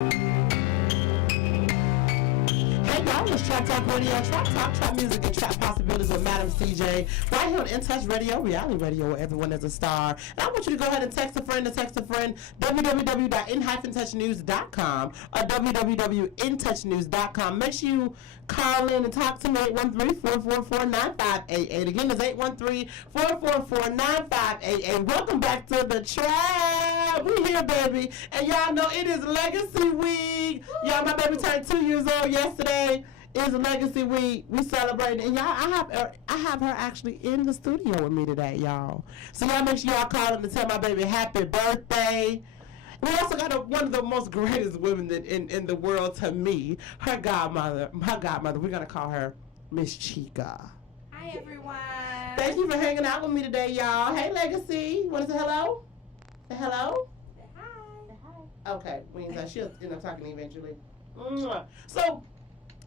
Hey y'all, it's Trap Talk Radio, Trap Talk, Trap Music, and Trap Possibilities with Madam CJ. Right here on In Touch Radio, reality radio where everyone is a star. And I want you to go ahead and text a friend www.in-touchnews.com or www.intouchnews.com. Make sure you call in and talk to me, 813-444-9588. Again, it's 813-444-9588. Welcome back to the Trap. We here, baby. And y'all know it is Legacy Week. Y'all, my baby turned 2 years old yesterday. It's Legacy Week. We celebrating. And y'all, I have her actually in the studio with me today, y'all. So y'all make sure y'all call in to tell my baby happy birthday. We also got one of the most greatest women in the world to me, her godmother. We're going to call her Miss Chica. Hi, everyone. Thank you for hanging out with me today, y'all. Hey, Legacy. Want to say hello? Say hello? Say hi. Say hi. Okay. She'll end up talking eventually. So,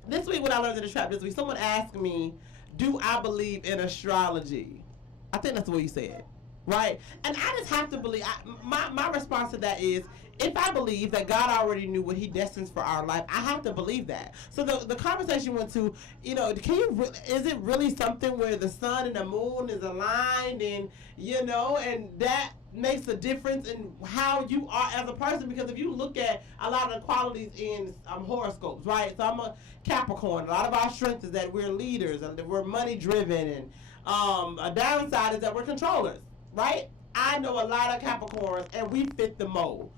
this week, what I learned in the trap this week, someone asked me, do I believe in astrology? I think that's what you said. Right? And I just have to believe, my response to that is, if I believe that God already knew what he destines for our life, I have to believe that. So the conversation went to, is it really something where the sun and the moon is aligned and that makes a difference in how you are as a person? Because if you look at a lot of the qualities in horoscopes, right? So I'm a Capricorn. A lot of our strength is that we're leaders and that we're money driven, and a downside is that we're controllers. Right? I know a lot of Capricorns, and we fit the mold.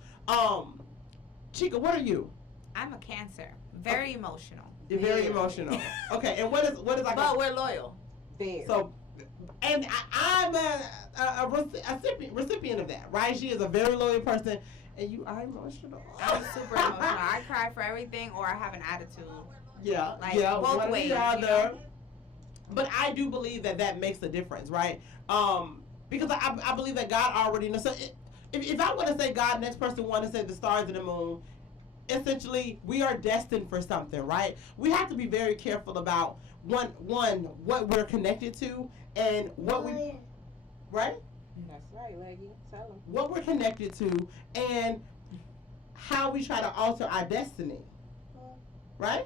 Chica, what are you? I'm a Cancer. Very emotional. You're very emotional. Okay, and what is like? But we're loyal. Very. So, and I'm a recipient of that, right? She is a very loyal person, and you are emotional. I'm super emotional. I cry for everything, or I have an attitude. Yeah, both ways. But I do believe that makes a difference, right? Because I believe that God already knows. So if I want to say God, next person want to say the stars and the moon, essentially we are destined for something, right? We have to be very careful about one what we're connected to and what we, right? That's right, Leggy. Tell them. What we're connected to and how we try to alter our destiny, right?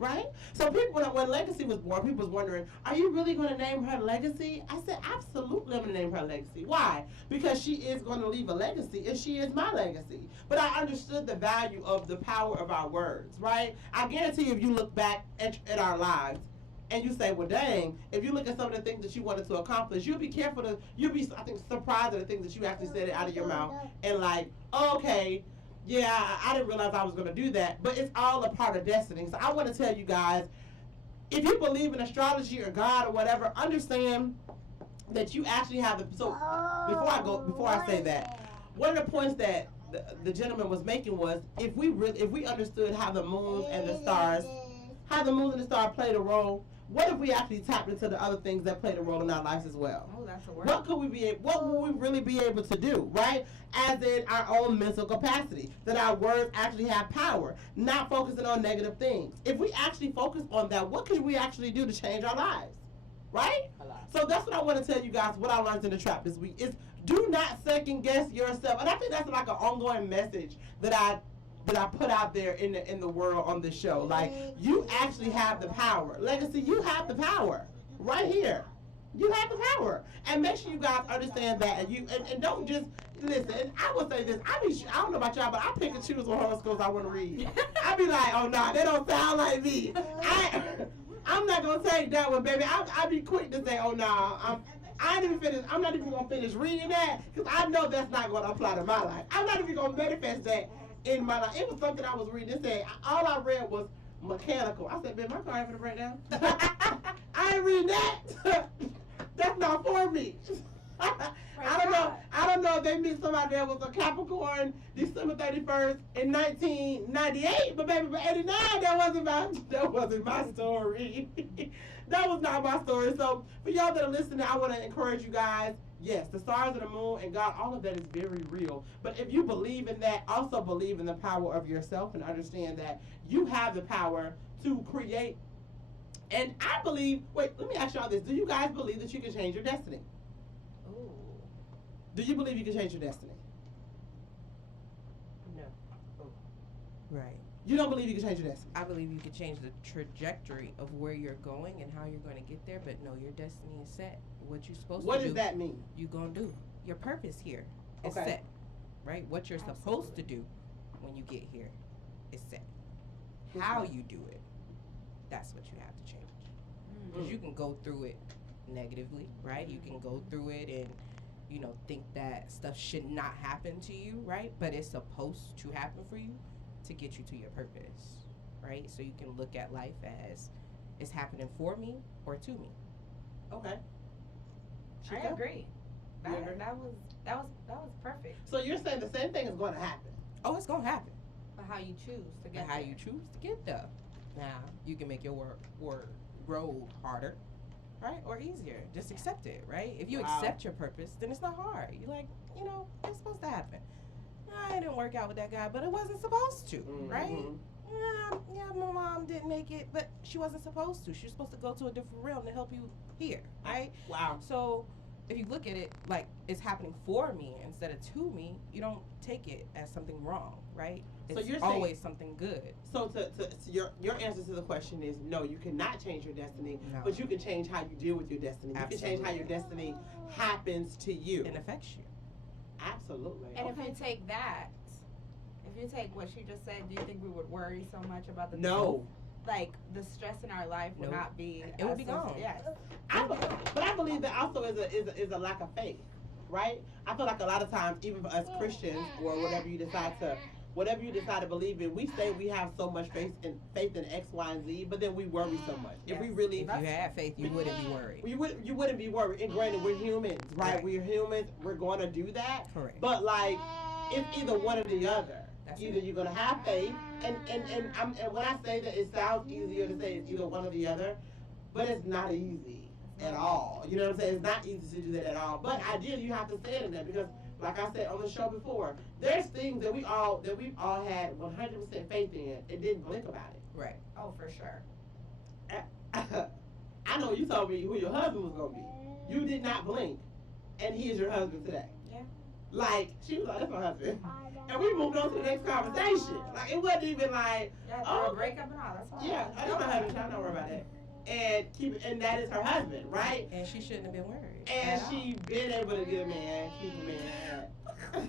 Right? So when Legacy was born, people was wondering, are you really going to name her Legacy? I said, absolutely, I'm going to name her Legacy. Why? Because she is going to leave a legacy, and she is my legacy. But I understood the value of the power of our words, right? I guarantee you, if you look back at our lives, and you say, well, dang, if you look at some of the things that you wanted to accomplish, you'll be careful you'll be, I think, surprised at the things that you actually said out of your mouth, and like, oh, okay, yeah, I didn't realize I was going to do that, but it's all a part of destiny. So I want to tell you guys, if you believe in astrology or God or whatever, understand that you actually have the. So before I say that, one of the points that the gentleman was making was if we understood how the moon and the stars played a role. What if we actually tapped into the other things that played a role in our lives as well? Oh, that's a word. What would we really be able to do, right? As in our own mental capacity, that our words actually have power, not focusing on negative things. If we actually focus on that, what could we actually do to change our lives, right? So that's what I want to tell you guys, what I learned in the trap this week, is do not second guess yourself. And I think that's like an ongoing message that I put out there in the world on this show. Like, you actually have the power. Legacy, you have the power right here. You have the power. And make sure you guys understand that. And don't just listen. I will say this. I don't know about y'all, but I pick and choose what horoscopes I want to read. I be like, oh, no, they don't sound like me. I'm not going to take that one, baby. I be quick to say, oh, no, I'm not even going to finish reading that, because I know that's not going to apply to my life. I'm not even going to manifest that in my life. It was something I was reading. It said, all I read was mechanical. I said, man, my car ain't gonna break down. I ain't reading that. That's not for me. I don't know if they meet somebody that was a Capricorn December 31st in 1998, but baby, for 89, that wasn't my story. That was not my story. So for y'all that are listening, I want to encourage you guys. Yes, the stars and the moon and God, all of that is very real. But if you believe in that, also believe in the power of yourself and understand that you have the power to create. And I believe, wait, let me ask y'all this. Do you guys believe that you can change your destiny? Ooh. Do you believe you can change your destiny? No. Right. You don't believe you can change your destiny. I believe you can change the trajectory of where you're going and how you're going to get there, but no, your destiny is set. What you're supposed What to do. does that mean? You gonna do. Your purpose here is Okay. set. Right? What you're supposed to do when you get here is set. How you do it, that's what you have to change. Because you can go through it negatively, right? You can go through it and, you know, think that stuff should not happen to you, right? But it's supposed to happen for you to get you to your purpose, right? So you can look at life as it's happening for me or to me. Okay. I agree. You agree? That was perfect. So you're saying the same thing is going to happen. Oh, it's gonna happen. But how you choose to get But how there. you choose to get there. Now, you can make your road harder, right? Or easier. Just accept it, right? If you Wow. accept your purpose, then it's not hard. You're like, you know, it's supposed to happen. I didn't work out with that guy, but it wasn't supposed to, right? Mhm. Yeah, my mom didn't make it, but she wasn't supposed to. She was supposed to go to a different realm to help you here, right? Wow. So if you look at it like it's happening for me instead of to me, you don't take it as something wrong, right? So It's you're saying- always something good. So your answer to the question is no, you cannot change your destiny, No. but you can change how you deal with your destiny. You can change how your destiny happens to you. It affects you. Absolutely. And Okay. if you take that, if you take what she just said, do you think we would worry so much about the No. like the stress in our life would Nope. not be? It would be associated- gone. Yes. But I believe that also is a lack of faith, right? I feel like a lot of times, even for us Christians or whatever you decide to believe in, we say we have so much faith in X, Y, and Z, but then we worry so much. If we Yes. really, If you had faith, you wouldn't be worried. you wouldn't be worried. And granted, we're humans, right? Right. We're humans. We're going to do that. Correct. But like, it's either one or the other. That's Either it. you're gonna have faith, and when I say that, it sounds easier to say it's either one or the other, but it's not easy at all. You know what I'm saying? It's not easy to do that at all. But ideally, you have to say it in there because, like I said on the show before, there's things that we've all had 100% faith in and didn't blink about it. Right. Oh, for sure. I know you told me who your husband was gonna be. You did not blink, and he is your husband today. Yeah. Like she was like, "That's my husband," and we moved on to the next conversation. Like it wasn't even like, Yeah. Oh. Oh, breakup and all. That's fine. "Yeah, that's my husband. I'm not worried about that." And that is her husband, right? And she shouldn't have been worried. And at all. she been able to get a man, keep a man.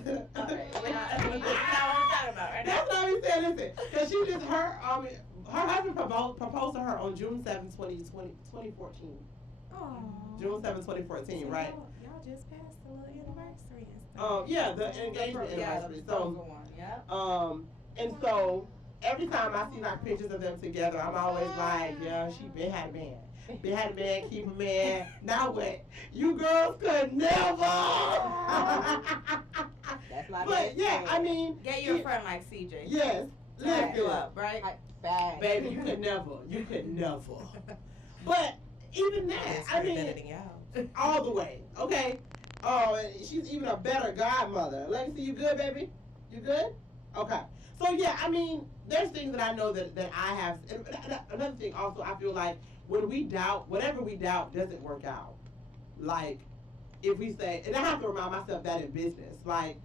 We're not what we're talking about right now. That's what we said. Listen, because she just her husband proposed to her on June 7, 2014. Oh. June 7, 2014, right? Y'all just passed a little anniversary and stuff. Yeah, the engagement Yeah, the anniversary. proposal So, one. Yep. and so every time I see like pictures of them together, I'm always like, yeah, she been had a man. Been had a man, keep a man. Now what? You girls could never. That's my But best yeah, friend. I mean, Get you a friend like CJ. yes, Back you listen, up, right? Bad. baby, you could never. But even that, It's I better mean, than y'all. all the way, okay? Oh, and she's even a better godmother. Legacy, you good, baby? You good? Okay. So yeah, I mean, there's things that I know that I have. And another thing also, I feel like when we doubt, whatever we doubt doesn't work out. Like, if we say, and I have to remind myself that in business, like,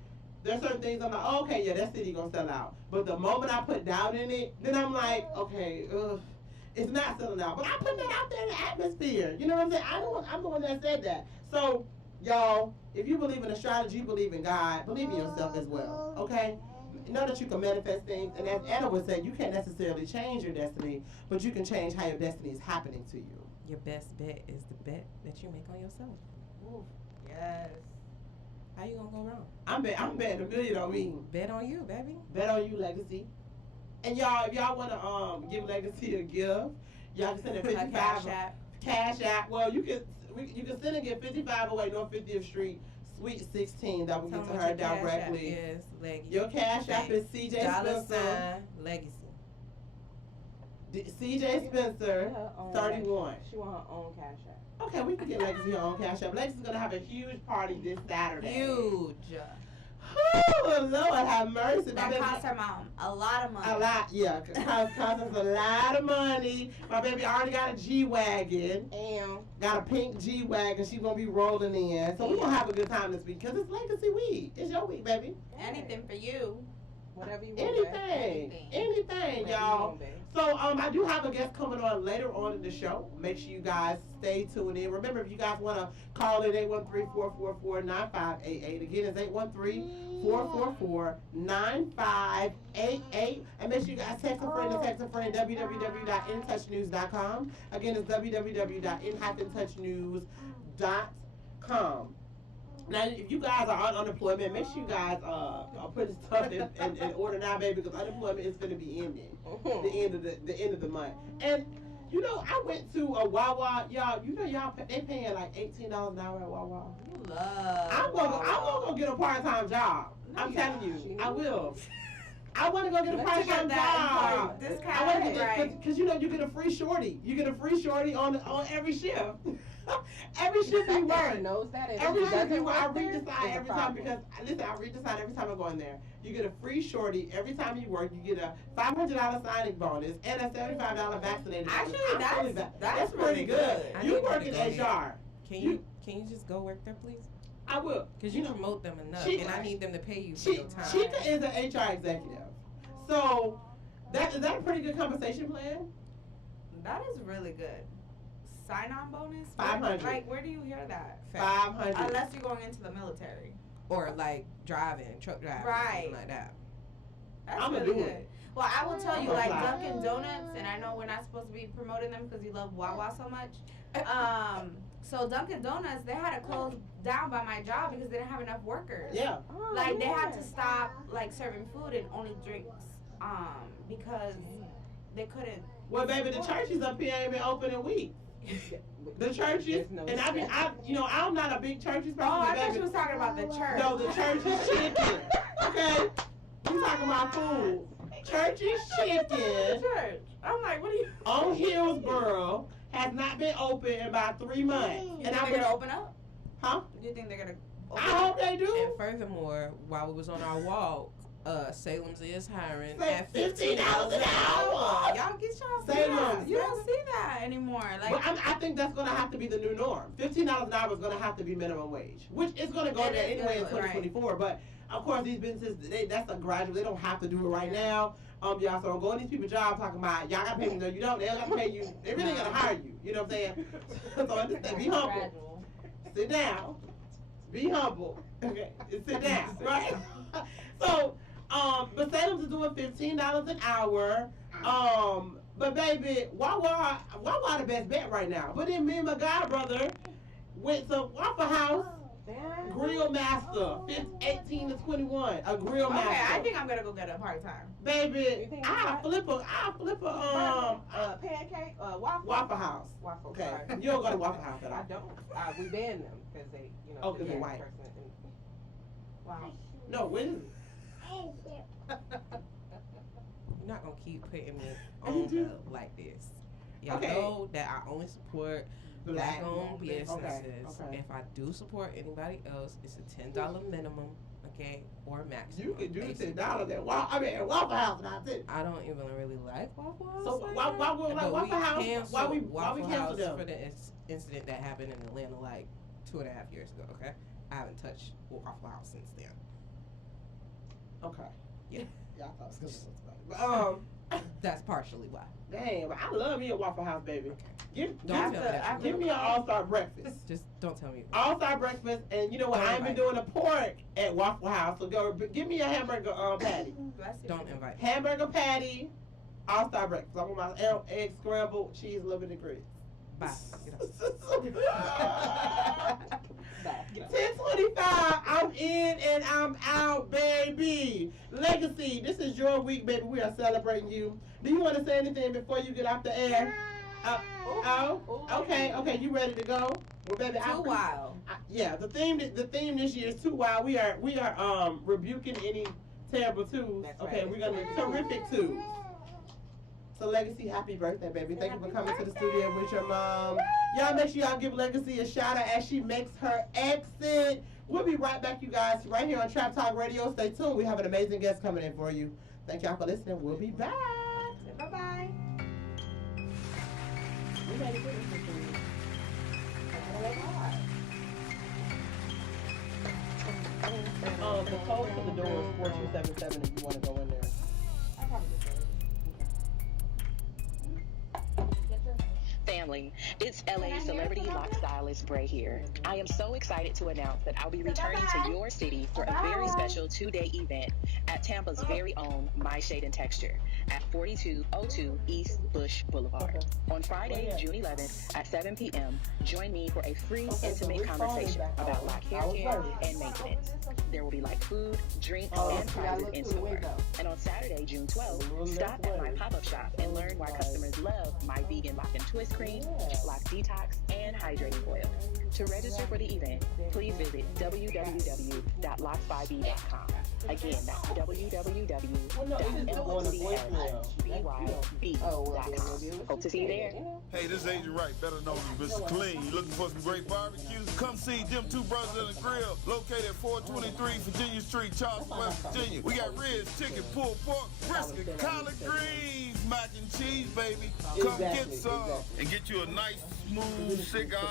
there's certain things I'm like, oh, okay, yeah, that city gonna sell out. But the moment I put doubt in it, then I'm like, okay, it's not selling out. But I put that out there in the atmosphere. You know what I'm saying? I'm the one that said that. So, y'all, if you believe in astrology, you believe in God, believe in yourself as well, okay? Know that you can manifest things, and as Anna would say, you can't necessarily change your destiny, but you can change how your destiny is happening to you. Your best bet is the bet that you make on yourself. Ooh, yes. How you gonna go wrong? I'm betting $1 million on me. Bet on you, baby. Bet on you, Legacy. And y'all, if y'all wanna give Legacy a gift, y'all can send it A 55 cash app. Cash app. Well, you can send and get 5508 North 50th Street, Suite 16. That will Tell get to them her what your cash app directly. is, Legacy. Your cash app is CJ Dollar Spencer. sign Legacy. CJ Spencer, Her own 31. She want her own cash app. Okay, we can get Legacy her own cash app. Legacy's gonna have a huge party this Saturday. Huge. Oh, Lord have mercy. My That baby- cost her mom a lot of money. a lot, yeah. Cost us a lot of money. My baby already got a G-Wagon. And Got a pink G-Wagon. She's gonna be rolling in. So we're gonna have a good time this week because it's Legacy week. It's your week, baby. Anything for you. whatever you want. Anything. thing, y'all. So I do have a guest coming on later on in the show. Make sure you guys stay tuned in. Remember, if you guys want to call in 813-444-9588. Again, it's 813-444-9588. And make sure you guys text a friend www.intouchnews.com. Again, it's www.in-touchnews.com. Now, if you guys are on unemployment, make sure you guys are putting stuff in order now, baby, because unemployment is going to be ending the end of the month. And you know, I went to a Wawa, y'all. You know, they paying like $18 an hour at Wawa. You love. I'm gonna go get a part-time job. I'm telling you, I will. I want to go get a part-time job. I want to get because you know you get a free shorty. You get a free shorty on every shift. Every shift you work. Knows that Every shift you work. I read the sign every time because listen, I read the sign every time I go in there. You get a free shorty every time you work. You get a $500 signing bonus and a $75 vaccinated bonus. Actually, that's pretty good. You work in HR. Can you just go work there, please? I will. Because you promote them enough, and I need them to pay you for your time. Chica is an HR executive. So, is that a pretty good compensation plan? That is really good. Sign-on bonus? 500. Like, where do you hear that? 500. Unless you're going into the military. Or, like, truck driving. Right. Something like that. That's I'm really gonna do good. it. Well, I will tell you, like, Dunkin' Donuts, and I know we're not supposed to be promoting them because you love Wawa so much. So Dunkin' Donuts, they had to close down by my job because they didn't have enough workers. Yeah. Like, they had to stop, like, serving food and only drinks, because they couldn't. Well, baby, the churches up here ain't been open in weeks. The churches, and I'm not a big churches person. Oh, I baby. thought you was talking about the church. No, the church is chicken. Okay? You talking about food. Church is chicken. Church. I'm like, what are you? On Hillsborough has not been open in about 3 months. You And think they're gonna open up? Huh? Do you think they're gonna I open up? hope they do. And furthermore, while we was on our walk, Salem's is hiring Say at $15 an hour. Y'all get y'all. Salem's. You don't see that anymore. Like, But I think that's going to have to be the new norm. $15 an hour is going to have to be minimum wage, which is going to go It there is anyway in good, right. 2024. But of course, these businesses, that's a gradual. They don't have to do it right now. Y'all, so don't go in these people's jobs talking about y'all got to pay me. No, you don't. They don't got to pay you. They really got to hire you. You know what I'm saying? So understand. Be humble. Sit down. Be humble. Okay. Sit down. Right. So. But Salem's is doing $15 an hour. But baby, Wawa the best bet right now. But then me and my god brother went to Waffle House Grill Master, 18 to 21, a Grill Master. okay, I think I'm gonna go get a part time. Baby, I flip a pancake, waffle. Waffle House. Waffle. Okay, Sorry. you don't go to Waffle House at I all. don't. We banned them because they, Oh, 'cause they white. Wow. No, when is it? You're not gonna keep putting me on like this. Y'all Okay. know that I only support black-owned Okay, businesses. okay. If I do support anybody else, it's a $10 minimum, okay, or maximum. You can do basically. $10 at Waffle House now too. I don't even really like Waffle House. So like why that. we like But Waffle House? canceled Why we Waffle cancel House them? for the incident that happened in Atlanta like 2.5 years ago. Okay, I haven't touched Waffle House since then. Okay. Yeah. Yeah, I thought it was gonna be That's partially why. Damn, but I love me a Waffle House, baby. Give Don't tell me that. me an all-star breakfast. Just don't tell me. All-star breakfast, and you know what? Don't I ain't been invite doing a pork at Waffle House, so give me a hamburger patty. Bless you. Don't invite. Hamburger patty, all-star breakfast. I want my egg scrambled, cheese, a little bit of grits. Bye. Get out. 10:25. I'm in and I'm out, baby. Legacy, this is your week, baby. We are celebrating you. Do you want to say anything before you get off the air? Okay. You ready to go? Well, baby, Too wild. Yeah, the theme this year is too wild. We are rebuking any terrible twos. That's Okay, right. we're gonna terrific twos. So Legacy, happy birthday, baby. Thank you for coming to the studio with your mom. Y'all make sure y'all give Legacy a shout out as she makes her exit. We'll be right back, you guys, right here on Trap Talk Radio. Stay tuned. We have an amazing guest coming in for you. Thank y'all for listening. We'll be back. Bye-bye. The code to the door is 4277 if you want to go in there. I probably just family. It's LA celebrity lock stylist Brey here. I am so excited to announce that I'll be returning to your city for a very special 2-day event at Tampa's very own My Shade and Texture at 4202 East Bush Boulevard. On Friday, June 11th at 7 p.m., join me for a free, intimate conversation about lock hair care and maintenance. There will be light food, drinks, and prizes in store. And on Saturday, June 12th, stop at my pop-up shop and learn why customers love my vegan lock and twist cream, lock detox, and hydrating oil. To register for the event, please visit www.lock5b.com. Again, that's www.locfbyb.com. Hope to see you there. Hey, this is Agent Wright, better known as Mr. Clean. You looking for some great barbecues? Come see them two brothers in the grill, located at 423 Virginia Street, Charleston, West Virginia. We got ribs, chicken, pulled pork, brisket, collard greens, mac and cheese, baby. Come get some and get you a nice, smooth cigar.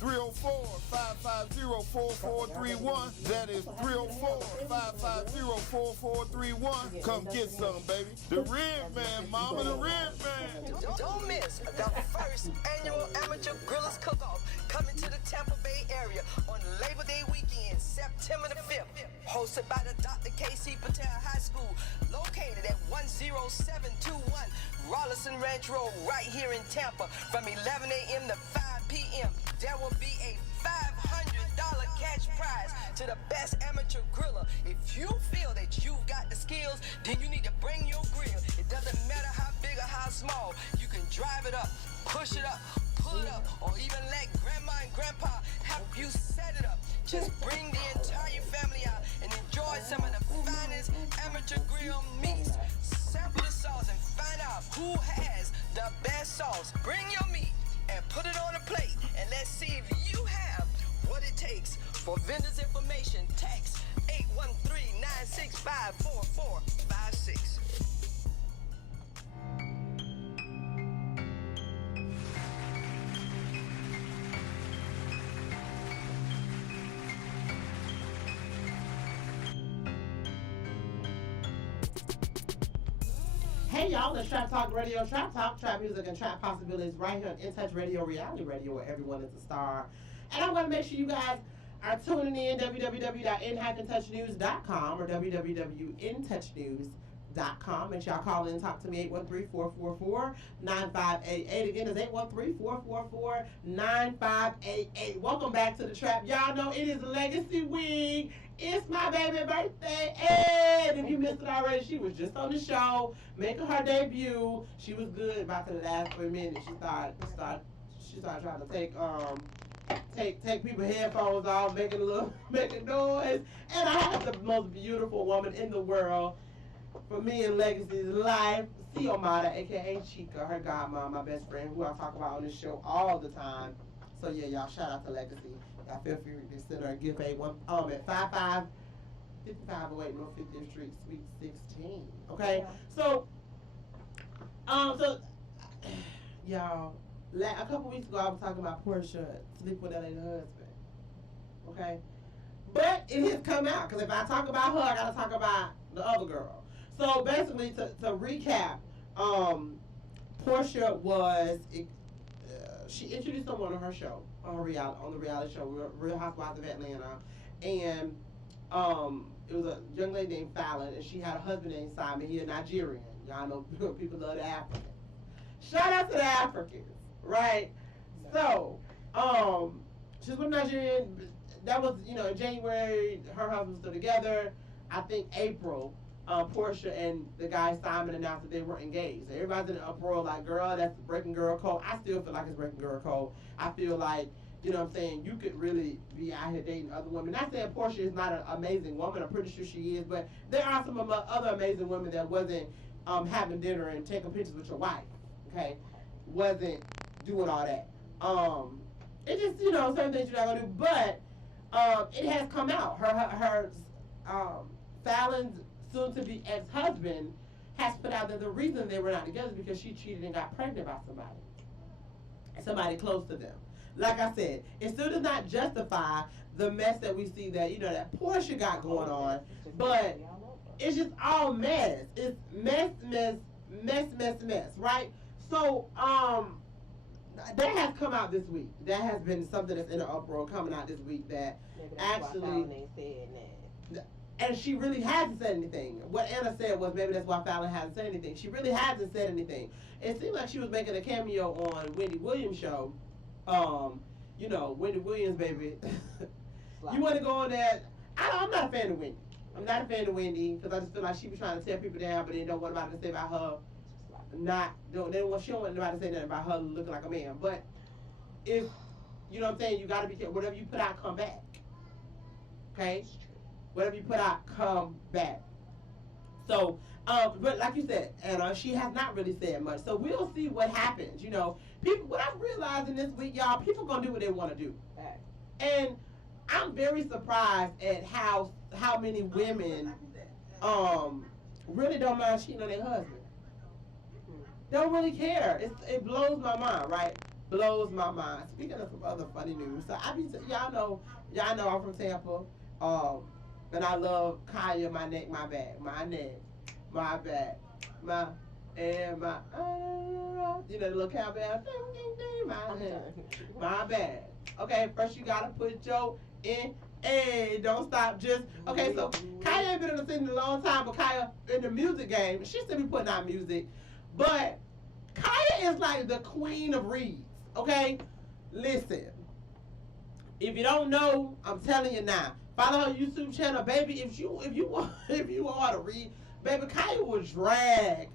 304-550-4431. That is 304-550-4431. Come get some, baby. The Rib Man, mama, the Rib Man. Don't miss the first annual Amateur Grillers Cook-Off coming to the Tampa Bay area on Labor Day weekend, September the 5th. Hosted by the Dr. K.C. Patel High School, located at 10721 Rollison Ranch Road, right here in Tampa, from 11 a.m. to 5 p.m. There will be a $500 cash prize to the best amateur griller. If you feel that you've got the skills, then you need to bring your grill. It doesn't matter how big or how small. You can drive it up, push it up, pull it up, or even let grandma and grandpa help you set it up. Just bring the entire family out and enjoy some of the finest amateur grill meats. Sample the sauce and find out who has the best sauce. Bring your meat and put it on a plate, and let's see if you have what it takes. For vendors information, text 813-965-4456. Hey y'all, it's Trap Talk Radio, Trap Talk, Trap Music, and Trap Possibilities right here on In Touch Radio, reality radio, where everyone is a star. And I want to make sure you guys are tuning in, www.in-touchnews.com or www.intouchnews.com. Make sure y'all call in and talk to me, 813-444-9588. Again, it's 813-444-9588. Welcome back to the Trap. Y'all know it is Legacy Week. It's my baby birthday, and if you missed it already, she was just on the show, making her debut. She was good about to the last 3 minutes. She started trying to take people's headphones off, making noise. And I have the most beautiful woman in the world for me in Legacy's life, Xiomara, aka Chica, her godmom, my best friend, who I talk about on this show all the time. So yeah, y'all, shout out to Legacy. I feel free to send her a gift at 5508 North 50th Street, Suite 16. Okay, yeah. So y'all, a couple weeks ago I was talking about Portia sleep with that lady husband. Okay, but it has come out because if I talk about her, I gotta talk about the other girl. So basically, to recap, Portia was. She introduced someone on her show, on the reality show, Real Housewives of Atlanta, and it was a young lady named Fallon, and she had a husband named Simon. He a Nigerian. Y'all know people love the Africans. Shout out to the Africans, right? So, she's with Nigerian. That was, in January, her husband was still together. I think April, Portia and the guy Simon announced that they were engaged. So everybody's in an uproar like, girl, that's breaking girl code. I still feel like it's breaking girl code. I feel like, you could really be out here dating other women. Not saying Portia is not an amazing woman. I'm pretty sure she is. But there are some other amazing women that wasn't having dinner and taking pictures with your wife. Okay? Wasn't doing all that. It just, certain things you're not going to do. But it has come out. Her Fallon's soon-to-be ex-husband has put out that the reason they were not together is because she cheated and got pregnant by somebody close to them. Like I said, it still does not justify the mess that we see that Portia got going on, but it's just all mess. It's mess, right? So, that has come out this week. That has been something that's in the uproar coming out this week that Maybe that's why actually, Fallon ain't said that. and she really hasn't said anything. What Anna said was maybe that's why Fallon hasn't said anything. She really hasn't said anything. It seemed like she was making a cameo on Wendy Williams' show. You know, Wendy Williams, baby. You want to go on that? I'm not a fan of Wendy. I'm not a fan of Wendy because I just feel like she be trying to tear people down, but they don't want nobody to say about her. She don't want nobody to say nothing about her looking like a man. But if you know what I'm saying, you got to be careful. Whatever you put out, come back. Okay. Whatever you put out, come back. So, but like you said, Anna, she has not really said much. So we'll see what happens. You know, people. What I'm realizing this week, y'all, people gonna do what they want to do, and I'm very surprised at how many women really don't mind cheating on their husband. Don't really care. It blows my mind, right? Blows my mind. Speaking of some other funny news, so y'all know I'm from Tampa, and I love Kaya, my neck, my back, my neck, my back, my you know the little cowbell, ding ding ding, my neck, my back. Okay, first you gotta put your in. Hey, don't stop. Just okay. So Kaya ain't been in the scene in a long time, but Kaya in the music game, she still be putting out music. But Kaya is like the queen of reads. Okay, listen. If you don't know, I'm telling you now. Follow her YouTube channel, baby. If you want to read, baby, Kaya will drag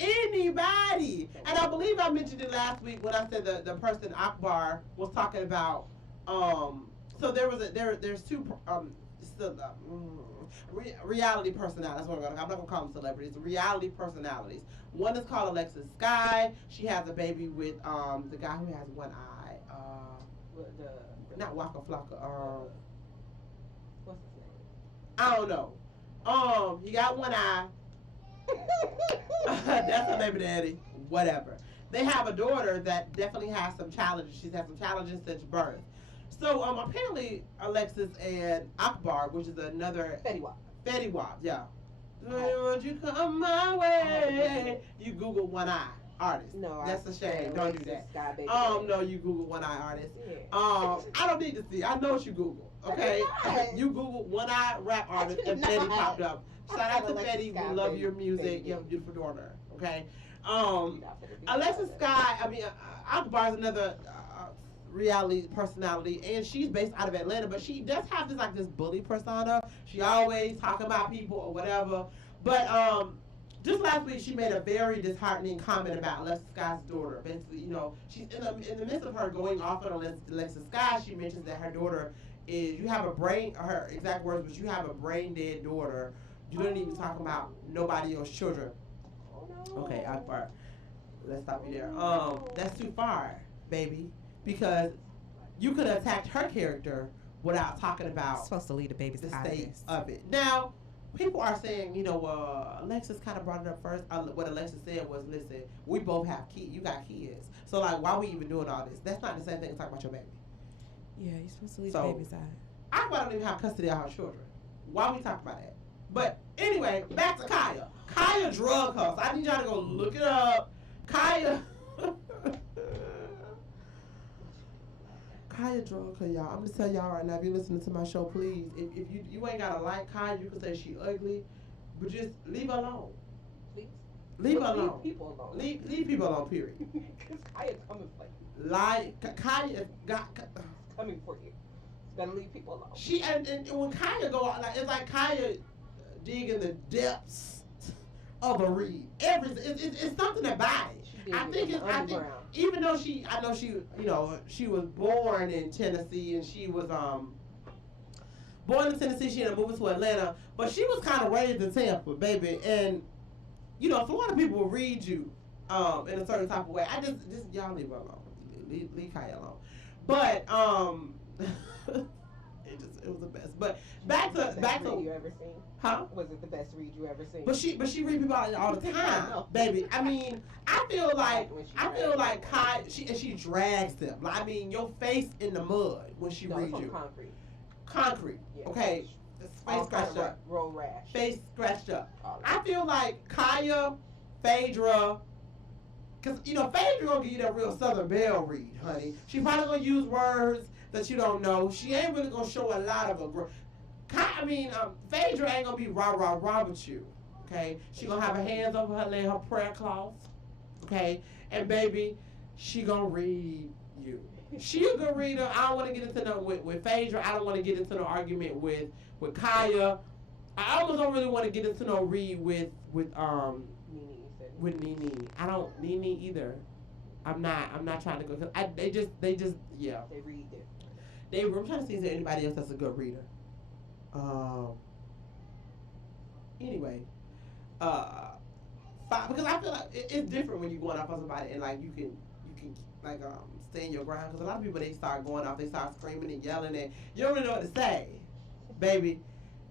anybody. And I believe I mentioned it last week when I said the person Akbar was talking about. So there's two reality personalities. That's what I'm not gonna call them celebrities. Reality personalities. One is called Alexis Sky. She has a baby with the guy who has one eye. Not Waka Flocka. What's his name? I don't know. He got one eye. That's her baby daddy. Whatever. They have a daughter that definitely has some challenges. She's had some challenges since birth. So apparently Alexis and Akbar, which is another Fetty Wap, yeah. Would you come my way? You Google one eye artist. No, that's a shame. Don't do that. No, you Google one eye artist. Yeah. I don't need to see. I know what you Google. Okay, you Google one eye rap artist and Fetty popped up. Shout out to Fetty. We love your music. You have a beautiful daughter. Okay. Alexis Sky. Akbar is another reality personality, and she's based out of Atlanta, but she does have this bully persona. She always talking about people or whatever. But just last week she made a very disheartening comment about Alexis Sky's daughter. Basically, you know, she's in the midst of her going off on Alexis Sky. She mentions that her daughter is her exact words was, you have a brain dead daughter. You don't even talk about nobody else's children. Okay, Akbar, let's stop you there. That's too far, baby. Because you could have attacked her character without talking about supposed to lead the baby's state of it. Now, people are saying, Alexis kind of brought it up first. What Alexis said was, listen, we both have kids. You got kids. So, why we even doing all this? That's not the same thing as talking about your baby. Yeah, you're supposed to lead the baby's eye. I don't even have custody of her children. Why we talking about that? But, anyway, back to Kaya. Kaya drug her. So I need y'all to go look it up. Kaya drug her, y'all. I'm gonna tell y'all right now, if you're listening to my show, please, if you ain't gotta like Kaya, you can say she ugly, but just leave her alone. Please. Leave her alone. Leave people alone. Leave people alone, period. Because Kaya's coming for you. Kaya got coming for you. You gotta leave people alone. She and when Kaya go out, it's like Kaya dig in the depths of a read. It's something about it. I think even though she was born in Tennessee, and she was born in Tennessee, she ended up moving to Atlanta, but she was kind of raised in Tampa, baby. And Florida people will read you in a certain type of way. I just y'all leave her alone. Leave Kaya alone. But it was the best. But back to you ever seen? Huh? Was it the best read you ever seen? But she read people all the time, baby. I feel like Kai, she drags them. Your face in the mud when she reads you. Concrete. Yeah. Okay. Face scratched up. Roll rash. Face scratched up. I feel like Kaya, Phaedra, because, Phaedra gonna give you that real Southern Belle read, honey. She probably gonna use words that you don't know. She ain't really gonna show a lot of Phaedra ain't gonna be rah with you, okay? She gonna have her hands over her leg, her prayer cloth, okay? And baby, she gonna read you. She a good reader. I don't want to get into no with Phaedra. I don't want to get into no argument with Kaya. I almost don't really want to get into no read with Nene. I don't Nene either. I'm not trying to go. Cause they just yeah. They read it. I'm trying to see if there's anybody else that's a good reader. Anyway, because I feel like it's different when you going off on somebody and like you can like stand your ground. Because a lot of people, they start going off, they start screaming and yelling, and you don't really know what to say, baby.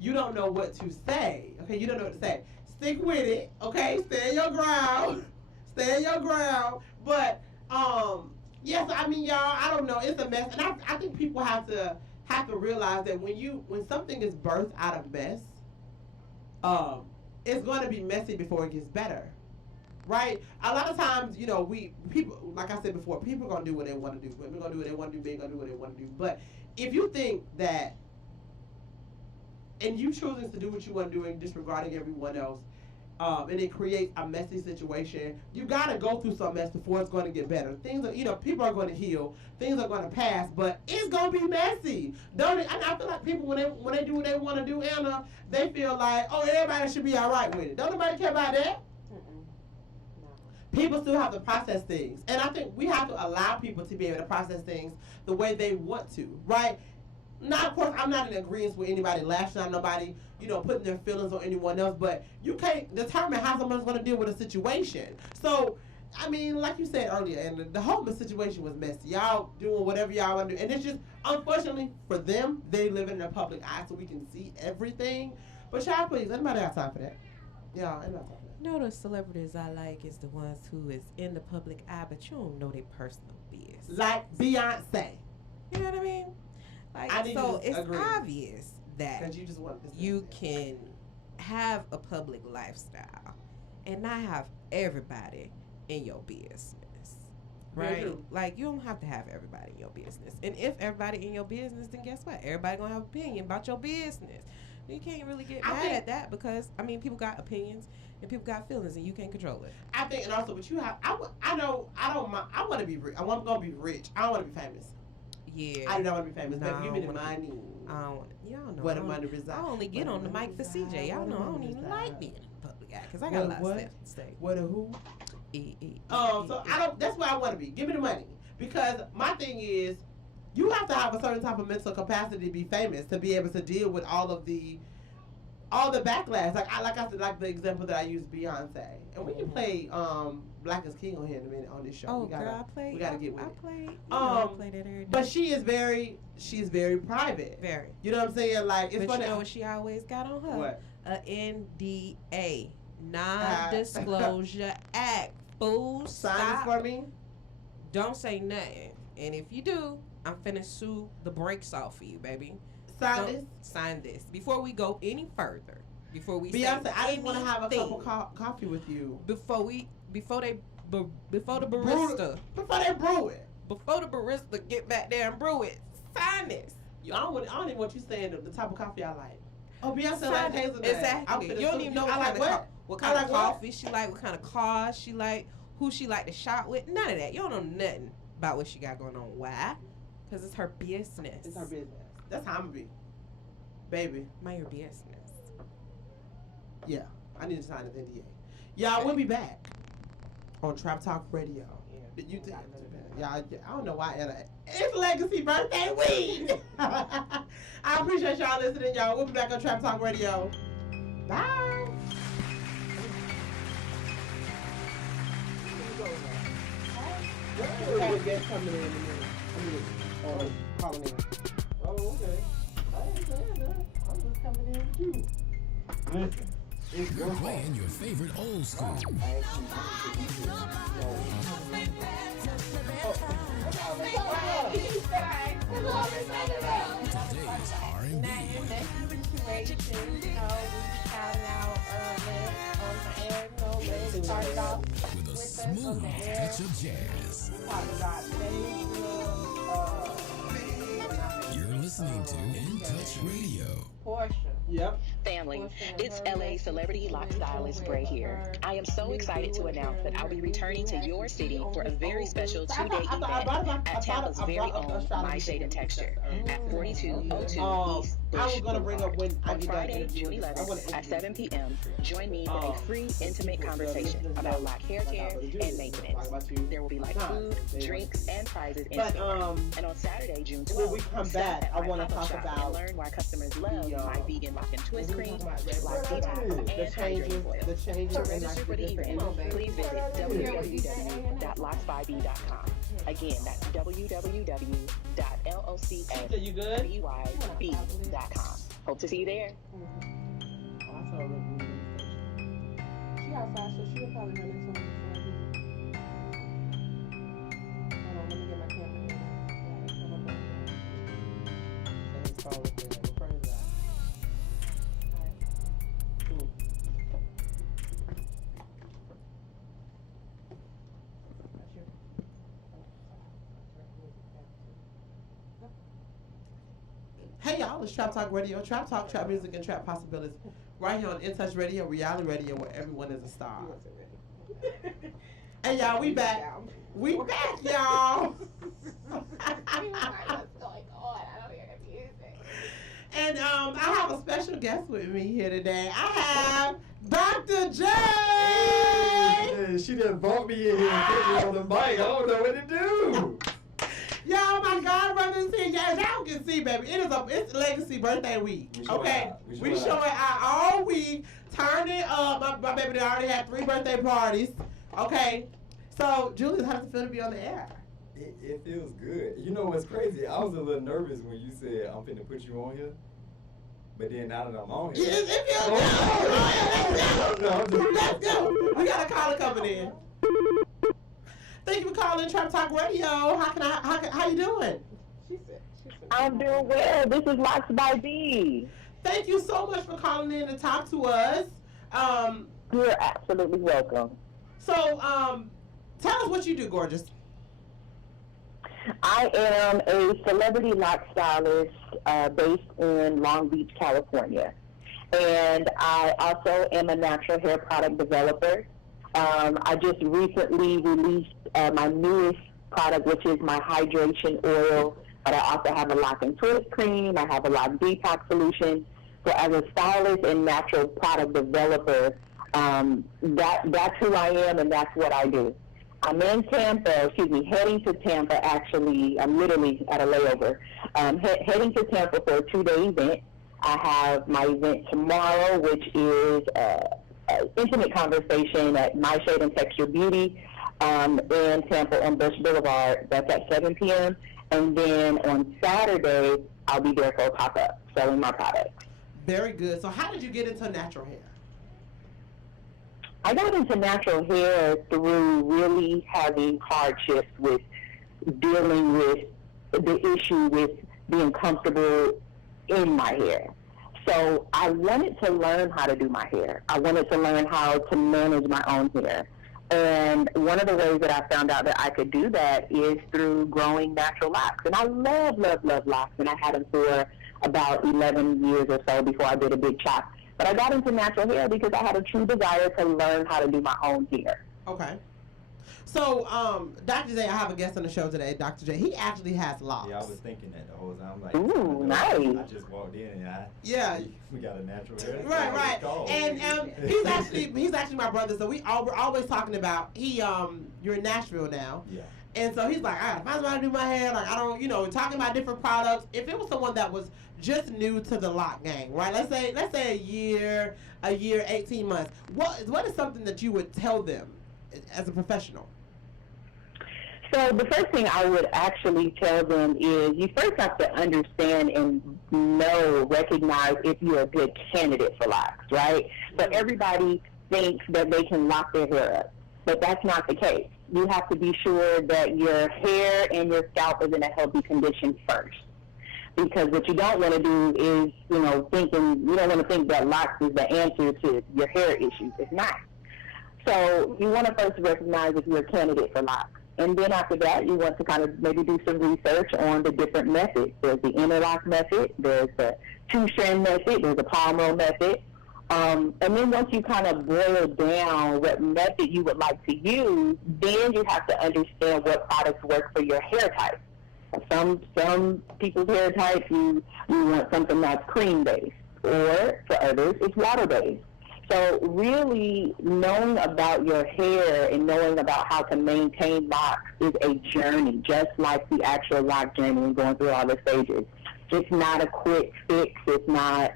You don't know what to say. Okay, you don't know what to say. Stick with it. Okay, stand your ground. Stand your ground. But yes, I mean, y'all, I don't know. It's a mess, and I think people have to realize that when something is birthed out of mess, it's going to be messy before it gets better, right? A lot of times, people, like I said before, people are going to do what they want to do. Women are going to do what they want to do. Men are going to do what they want to do. But if you think that, and you choosing to do what you want to do and disregarding everyone else, and it creates a messy situation, you got to go through some mess before it's going to get better. Things are, people are going to heal. Things are going to pass, but it's going to be messy. Don't it? I feel like people, when they do what they want to do, Anna, they feel like, oh, everybody should be all right with it. Don't nobody care about that? No. People still have to process things. And I think we have to allow people to be able to process things the way they want to, right? Now, of course, I'm not in agreement with anybody lashing out nobody, putting their feelings on anyone else, but you can't determine how someone's going to deal with a situation. So, I mean, like you said earlier, and the whole situation was messy. Y'all doing whatever y'all want to do. And it's just, unfortunately, for them, they live in the public eye so we can see everything. But y'all, please, anybody have time for that? Y'all, anybody have time for that? No, the celebrities I like is the ones who is in the public eye, but you don't know their personal business. Like Beyonce. You know what I mean? So it's obvious that you can have a public lifestyle and not have everybody in your business, right? Like, you don't have to have everybody in your business. And if everybody in your business, then guess what? Everybody gonna have an opinion about your business. You can't really get mad at that because, people got opinions and people got feelings and you can't control it. I think, and also, but you have, I want to be rich. I'm gonna be rich. I don't want to be famous. Yeah. I don't want to be famous. No, give me the money. Y'all know. Where the money resides. I only get on the mic for CJ. Y'all know I don't even like being in the public eye because I got a lot of stuff to say. What a who? So I don't. That's where I want to be. Give me the money, because my thing is, you have to have a certain type of mental capacity to be famous, to be able to deal with all the backlash. Like I said, like the example that I used, Beyonce. And we can play Black is King on here in a minute on this show. Oh, we gotta get with it. I play that every day. But she's very private. Very. You know what I'm saying? Like, it's but you know what she always got on her? What? A NDA, Non-Disclosure Act. Fool, sign stop. this for me. Don't say nothing. And if you do, I'm finna sue the brakes off of you, baby. Sign this. Before we go any further. Before we Beyonce, I just want to have a cup of coffee with you. Before the barista. Before they brew it. Before the barista get back there and brew it. Sign this. I don't even want you saying the type of coffee I like. Oh, Beyonce like hazelnut. Exactly. You don't even know what kind of coffee she like, what kind of cars she like, who she like to shop with. None of that. You don't know nothing about what she got going on. Why? Because it's her business. It's her business. That's how I'm going to be. Baby. Mind your business. Yeah, I need to sign this NDA. Y'all, we'll be back on Trap Talk Radio. Yeah, you think? Y'all, I don't know why. It's Legacy birthday week. I appreciate y'all listening, y'all. We'll be back on Trap Talk Radio. Bye. We got a guest coming in a minute. Calling in. Oh, okay. I ain't saying that. I'm just coming in with you. Listen. You're playing your favorite old school. Today's R&B. Started off with a smooth touch of jazz. You're listening to In Touch Radio. Portia. Yep. Family, it's LA celebrity lock stylist Brey here. I am so excited to announce that I'll be returning to your city for a very special 2-day event at Tampa's very own My Shade and Texture at 4202 East Bush Boulevard. On Friday, June 11th at 7 p.m., join me for a free, intimate conversation about lock hair care and maintenance. There will be like food, drinks, and prizes in store. And on Saturday, June 12th, when we come back, I want to talk about and learn why customers love my vegan lock and twist cream, lock detox, and the changes, oil. To register for the event, please visit www.locksbyb.com. Again, that's www.locsbyb.com. Hope to see you there. She outside, so she'll probably run into him before I do. Hold on, let me get my camera in. Hey y'all, it's Trap Talk Radio. Trap Talk, trap music, and trap possibilities. Right here on In Touch Radio, reality radio, where everyone is a star. Hey y'all, we back. We back, y'all. And I have a special guest with me here today. I have Dr. J. Hey, she done bumped me in here and put me on the mic. I don't know what to do. Y'all, my God, brothers here. Yeah, y'all can see, baby. It's Legacy birthday week. Okay? We showing out all week. Turn it up. My baby already had 3 birthday parties. Okay? So, Julius, how does it feel to be on the air? It feels good. You know what's crazy? I was a little nervous when you said I'm finna put you on here. But then now that I'm on here. It feels good. Let's go. We got a caller coming in. Thank you for calling Trap Talk Radio. How you doing? I'm doing well. This is Locks by B. Thank you so much for calling in to talk to us. You're absolutely welcome. So, tell us what you do, gorgeous. I am a celebrity lock stylist based in Long Beach, California. And I also am a natural hair product developer. I just recently released my newest product, which is my hydration oil. But I also have a lock and twist cream. I have a lock detox solution. So as a stylist and natural product developer, that's who I am and that's what I do. I'm in Tampa, heading to Tampa actually. I'm literally at a layover. Heading to Tampa for a 2-day event. I have my event tomorrow, which is an intimate conversation at My Shade and Texture Beauty in Tampa on Bush Boulevard. That's at 7 p.m. And then on Saturday, I'll be there for a pop-up selling my products. Very good. So how did you get into natural hair? I got into natural hair through really having hardships with dealing with the issue with being comfortable in my hair. So I wanted to learn how to do my hair. I wanted to learn how to manage my own hair. And one of the ways that I found out that I could do that is through growing natural locks. And I love locks. And I had them for about 11 years or so before I did a big chop. But I got into natural hair because I had a true desire to learn how to do my own hair. Okay. So, Dr. J, I have a guest on the show today, Dr. J. He actually has locks. Yeah, I was thinking that the whole time. I'm like, ooh, nice. I just walked in and we got a natural hair. Right. And he's actually my brother. So we're always talking about you're in Nashville now. Yeah. And so he's like, I gotta find somebody to do my hair. Like, I don't, talking about different products. If it was someone that was just new to the lock gang, right? Let's say a year, 18 months. What is something that you would tell them as a professional? So the first thing I would actually tell them is you first have to understand and recognize if you're a good candidate for locks, right? So everybody thinks that they can lock their hair up, but that's not the case. You have to be sure that your hair and your scalp is in a healthy condition first. Because what you don't want to do is, you don't want to think that locks is the answer to your hair issues. It's not. So you want to first recognize if you're a candidate for locks. And then after that, you want to kind of maybe do some research on the different methods. There's the interlock method, there's the two-strand method, there's the palm roll method. And then once you kind of boil down what method you would like to use, then you have to understand what products work for your hair type. Some people's hair types, you want something that's cream-based, or for others, it's water-based. So really knowing about your hair and knowing about how to maintain locks is a journey, just like the actual lock journey and going through all the stages. It's not a quick fix. It's not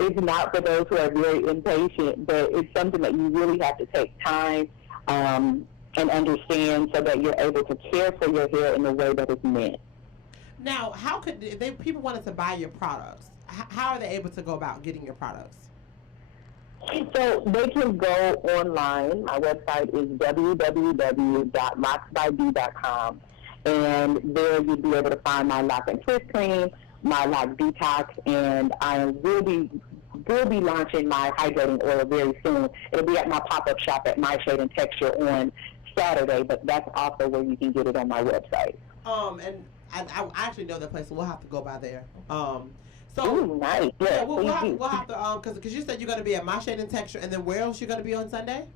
it's not for those who are very impatient, but it's something that you really have to take time and understand so that you're able to care for your hair in the way that it's meant. Now, how could if people wanted to buy your products? How are they able to go about getting your products? So they can go online. My website is www.locksbyd.com, and there you'll be able to find my lock and twist cream, my lock detox, and I will be launching my hydrating oil very soon. It'll be at my pop-up shop at My Shade and Texture on Saturday, but that's also where you can get it on my website. And I actually know that place, so we'll have to go by there. So ooh, nice. Yeah, we'll have to because you said you're going to be at My Shade and Texture, and then where else you're going to be on Sunday?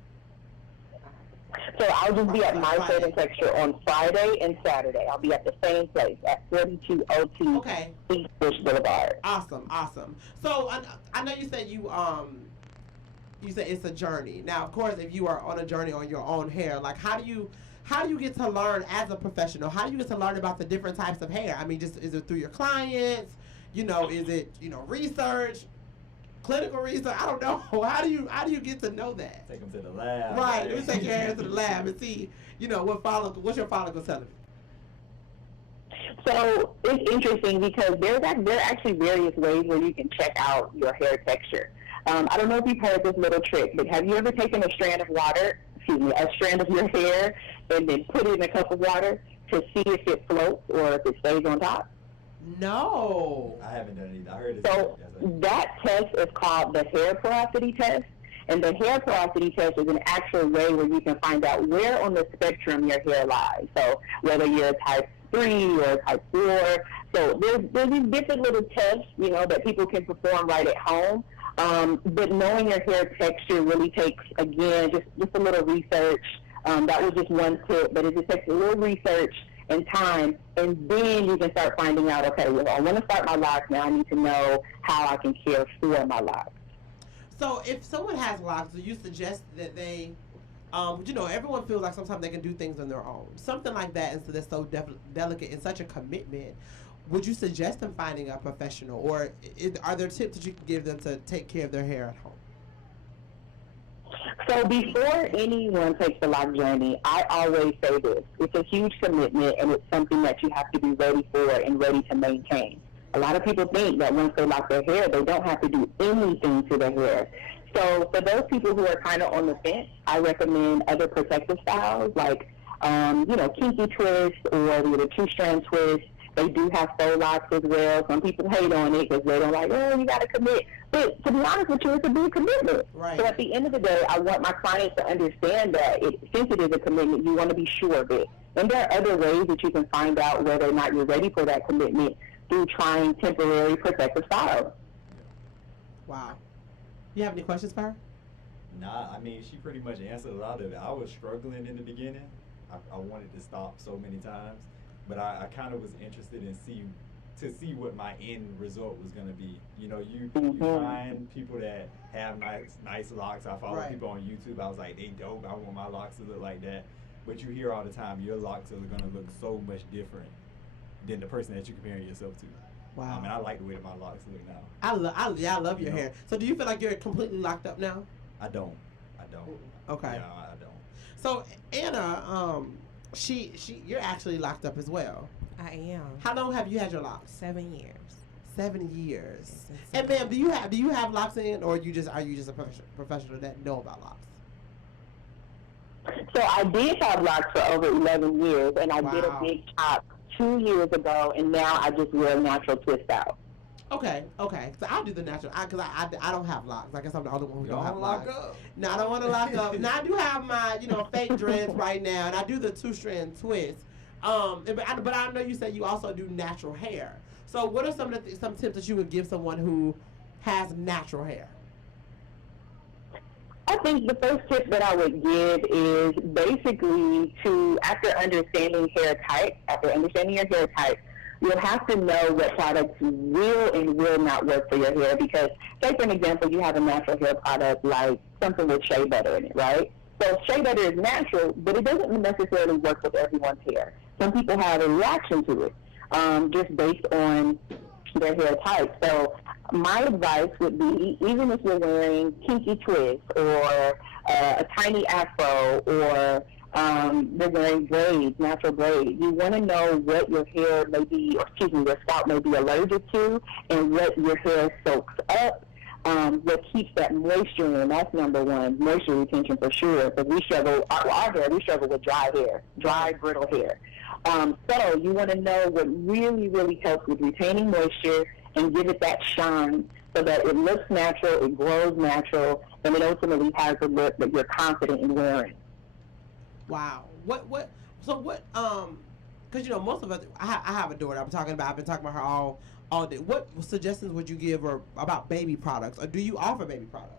So I'll just be at My Shade and Texture on Friday and Saturday. I'll be at the same place at 4202 East Bush Boulevard. Awesome. So I know you said you said it's a journey. Now, of course, if you are on a journey on your own hair, like how do you get to learn as a professional? How do you get to learn about the different types of hair? I mean, just is it through your clients? Is it, research, clinical research? I don't know. How do you get to know that? Take them to the lab. Right. Let me take your hair to the lab and see, what's your follicle telling me? So it's interesting because there are actually various ways where you can check out your hair texture. I don't know if you've heard this little trick, but have you ever taken a strand of your hair and then put it in a cup of water to see if it floats or if it stays on top? No. I haven't done it either. I heard it. So that test is called the hair porosity test. And the hair porosity test is an actual way where you can find out where on the spectrum your hair lies. So whether you're type 3 or type 4. So there's these different little tests, that people can perform right at home. But knowing your hair texture really takes, again, just a little research. That was just one tip, but it just takes a little research and time, and then you can start finding out, okay, well, I want to start my locks now. I need to know how I can care for my locks. So if someone has locks, do you suggest that they, everyone feels like sometimes they can do things on their own. Something like that, and so they're so delicate and such a commitment. Would you suggest them finding a professional, or are there tips that you can give them to take care of their hair at home? So before anyone takes the lock journey, I always say this. It's a huge commitment, and it's something that you have to be ready for and ready to maintain. A lot of people think that once they lock their hair, they don't have to do anything to their hair. So for those people who are kind of on the fence, I recommend other protective styles like, kinky twist or the two-strand twist. They do have faux locks as well. Some people hate on it because they don't like, you got to commit. But to be honest with you, it's a big commitment. Right. So at the end of the day, I want my clients to understand that since it is a commitment, you want to be sure of it. And there are other ways that you can find out whether or not you're ready for that commitment through trying temporary protective styles. Wow. You have any questions for her? Nah, I mean, she pretty much answered a lot of it. I was struggling in the beginning. I wanted to stop so many times. But I kind of was interested in see what my end result was going to be. You find people that have nice locks. I follow people on YouTube. I was like, they dope. I want my locks to look like that. But you hear all the time, your locks are going to look so much different than the person that you're comparing yourself to. Wow. I like the way that my locks look now. I love your hair. So do you feel like you're completely locked up now? I don't. Okay. Yeah, I don't. So Anna, you're actually locked up as well. I am. How long have you had your locks? 7 years. 7 years. And ma'am, do you have locks in, or are you just a professional that know about locks? So I did have locks for over 11 years, and I did a big chop 2 years ago, and now I just wear a natural twist out. Okay. So I'll do the natural. Because I don't have locks. I guess I'm the only one who don't have lock locks. up. No, I don't want to lock up. Now I do have my fake dreads right now, and I do the 2-strand twist. But I know you said you also do natural hair. So what are some tips that you would give someone who has natural hair? I think the first tip that I would give is basically after understanding your hair type, you'll have to know what products will and will not work for your hair. Because, say for an example, you have a natural hair product like something with shea butter in it, right? So shea butter is natural, but it doesn't necessarily work with everyone's hair. Some people have a reaction to it, just based on their hair type. So my advice would be, even if you're wearing kinky twists or a tiny afro, or they're wearing braids, natural braids, you want to know what your hair may be, your scalp may be allergic to, and what your hair soaks up. What keeps that moisture in, that's number one, moisture retention for sure. Because we struggle with dry, brittle hair. So you want to know what really, really helps with retaining moisture and give it that shine so that it looks natural, it grows natural, and it ultimately has a look that you're confident in wearing. Wow. So because most of us, I have a daughter. I've been talking about her all day. What suggestions would you give her about baby products, or do you offer baby products?